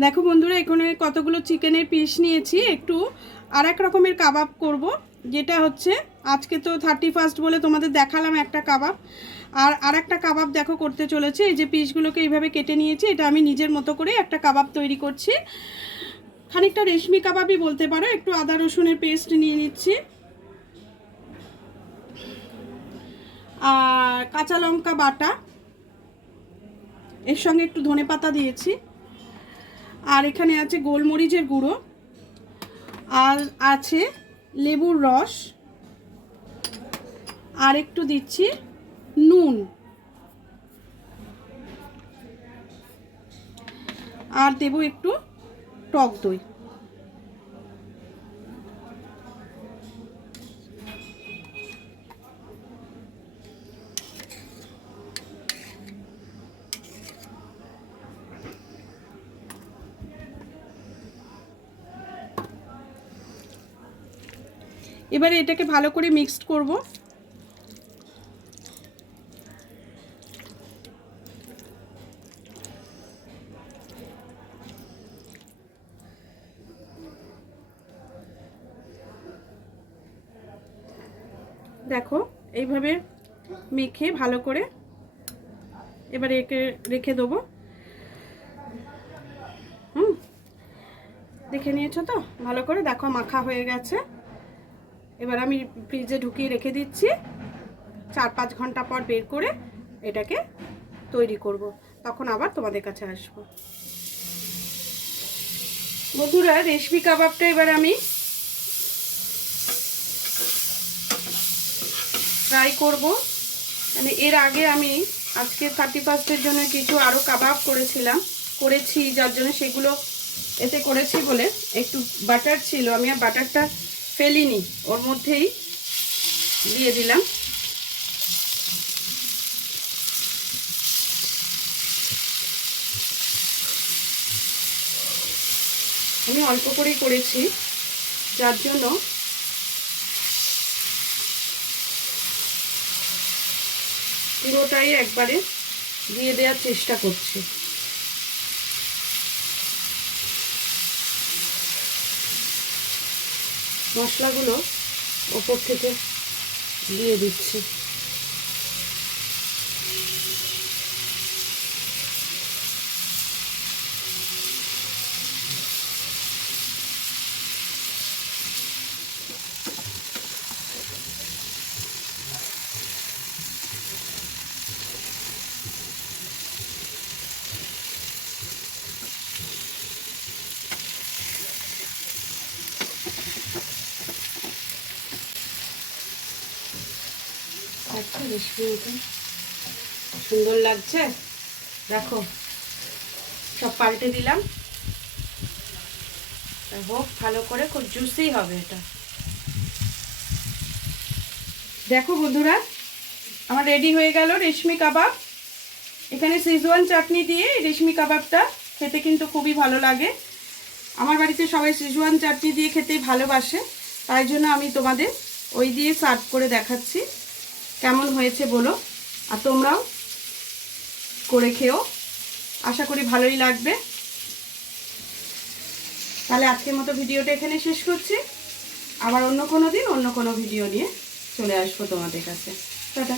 দেখো বন্ধুরা, এখানে কতগুলো চিকেনের পিস নিয়েছি। একটু আর এক রকমের কাবাব করব, যেটা হচ্ছে আজকে তো 31 বলে তোমাদের দেখালাম একটা কাবাব। আর একটা কাবাব দেখো করতে চলেছে। এই যে পিসগুলোকে এইভাবে কেটে নিয়েছি, এটা আমি নিজের মতো করে একটা কাবাব তৈরি করছি। খানিকটা রেশমি কাবাবই বলতে পারো। একটু আদা রসুনের পেস্ট নিয়ে নিচ্ছি, আর কাঁচা লঙ্কা বাটা, এর সঙ্গে একটু ধনেপাতা দিয়েছি, আর এখানে আছে গোলমরিচের গুঁড়ো, আর আছে লেবুর রস, আর একটু দিচ্ছি নুন, আর দেবো একটু টক দই। এবারে এটাকে ভালো করে মিক্সড করব। দেখো এইভাবে মেখে ভালো করে এবারে একে রেখে দেবো। দেখে নিয়েছো তো ভালো করে, দেখো মাখা হয়ে গেছে। এবার আমি ফ্রিজে ঢুকিয়ে রেখে দিচ্ছি। 4-5 ঘন্টা পর বের করে এটাকে তৈরি করব, তখন আবার তোমাদের কাছে আসবো। বন্ধুরা, রেশমি কাবাবটা এবার আমি ফ্রাই করব। মানে এর আগে আমি আজকে 31-এর জন্য কিছু আরও কাবাব করেছি, যার জন্য সেগুলো এতে করেছি বলে একটু বাটার ছিল, আমি আর বাটারটা ফেলিনি, ওর মধ্যেই দিয়ে দিলাম। আমি অল্প করেই করেছি, যার জন্য পুরোটাই একবারে দিয়ে দেওয়ার চেষ্টা করছি। মশলাগুলো ওপর থেকে দিয়ে দিচ্ছি। আচ্ছা, রেসিপি সুন্দর লাগছে। দেখো সব পাল্টে দিলাম, হোক ভালো করে, খুব জুসি হবে এটা। দেখো বন্ধুরা, আমার রেডি হয়ে গেল রেশমি কাবাব। এখানে শেজওয়ান চাটনি দিয়ে রেশমি কাবাবটা খেতে কিন্তু খুবই ভালো লাগে। আমার বাড়িতে সবাই শেজওয়ান চাটনি দিয়ে খেতেই ভালোবাসে, তাই জন্য আমি তোমাদের ওই দিয়ে সার্ভ করে দেখাচ্ছি। কেমন হয়েছে বলো, আর তোমরাও করে খেও, আশা করি ভালোই লাগবে। তাহলে আজকের মতো ভিডিওটা এখানে শেষ করছি। আবার অন্য কোনো দিন অন্য কোনো ভিডিও নিয়ে চলে আসবো তোমাদের কাছে। টাটা।